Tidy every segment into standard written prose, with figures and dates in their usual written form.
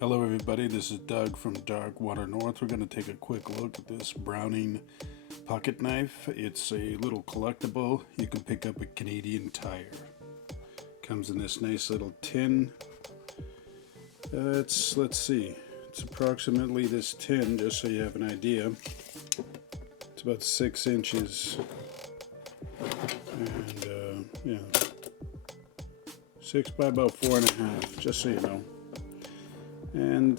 Hello everybody, this is Doug from Dark Water North. We're going to take a quick look at this Browning pocket knife. It's a little collectible. You can pick up at Canadian Tire. Comes in this nice little tin. Let's see, it's approximately this tin, just so you have an idea. It's about 6 inches and yeah, 6 by about 4.5, just so you know. And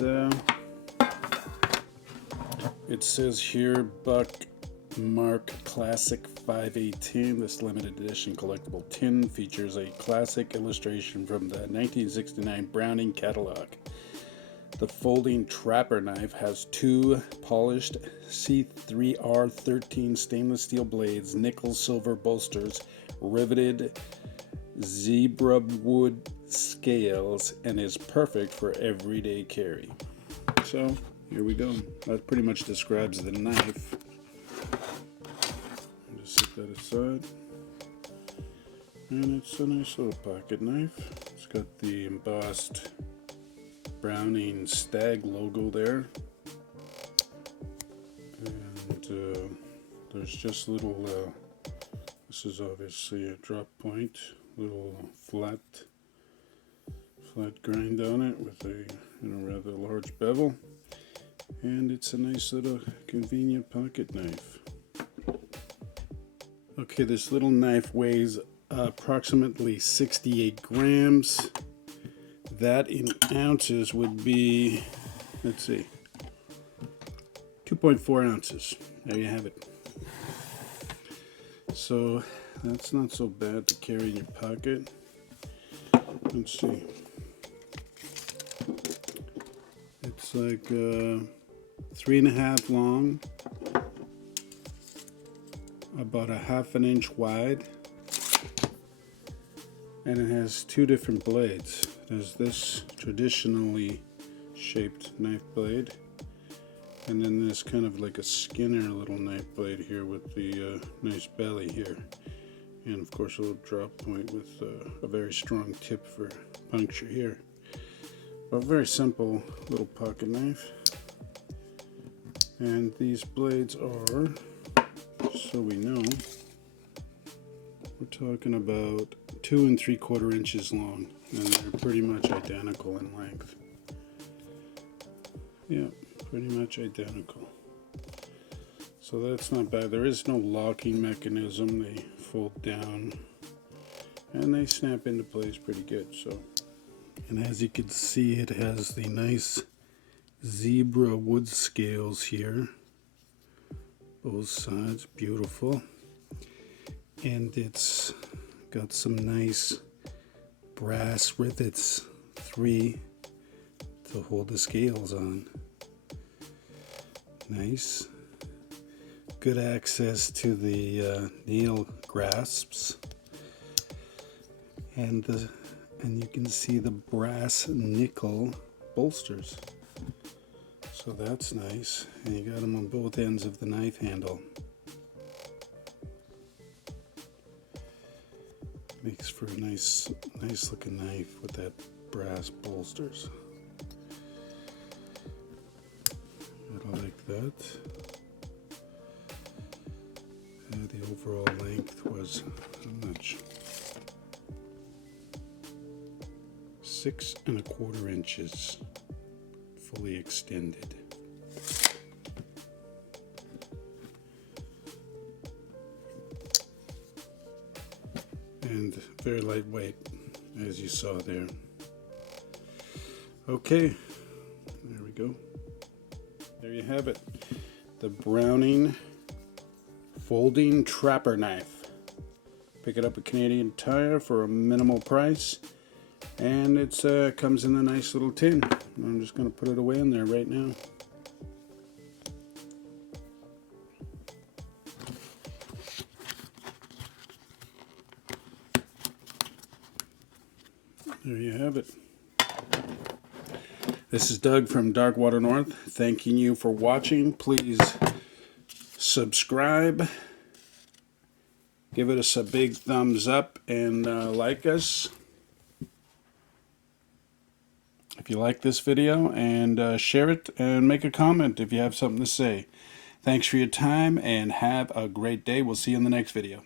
it says here Buck Mark Classic 518. This limited edition collectible tin features a classic illustration from the 1969 Browning catalog. The folding trapper knife has 2 polished C3R13 stainless steel blades, nickel silver bolsters, riveted Zebrawood scales, and is perfect for everyday carry. So here we go. That pretty much describes the knife. I'll just set that aside. And it's a nice little pocket knife. It's got the embossed Browning stag logo there. And there's just little, this is obviously a drop point, little flat grind on it with a rather large bevel, and it's a nice little convenient pocket knife. Okay, this little knife weighs approximately 68 grams. That in ounces would be, let's see, 2.4 ounces. There you have it. So that's not so bad to carry in your pocket. Let's see. It's like 3.5 long, about 1/2 inch wide, and it has 2 different blades. There's this traditionally shaped knife blade, and then there's kind of like a skinner little knife blade here with the nice belly here, and of course a little drop point with a very strong tip for puncture here. A very simple little pocket knife, and these blades are, so we know, we're talking about 2 3/4 inches long, and they're pretty much identical in length. Yeah, pretty much identical. So that's not bad. There is no locking mechanism. They fold down and they snap into place pretty good. So, and as you can see, it has the nice Zebrawood scales here, both sides, beautiful, and it's got some nice brass rivets, 3 to hold the scales on. Nice. Good access to the nail grasps, and you can see the brass nickel bolsters. So that's nice, and you got them on both ends of the knife handle. Makes for a nice looking knife with that brass bolsters. I like that. The overall length was how much? 6 1/4 inches, fully extended. And very lightweight, as you saw there. Okay, there we go. There you have it. The Browning folding trapper knife. Pick it up at Canadian Tire for a minimal price, and it comes in a nice little tin. I'm just going to put it away in there right now. There you have it. This is Doug from Dark Water North, thanking you for watching. Please subscribe, give us a big thumbs up, and like us. if you like this video, and share it and make a comment if you have something to say. Thanks for your time and have a great day. We'll see you in the next video.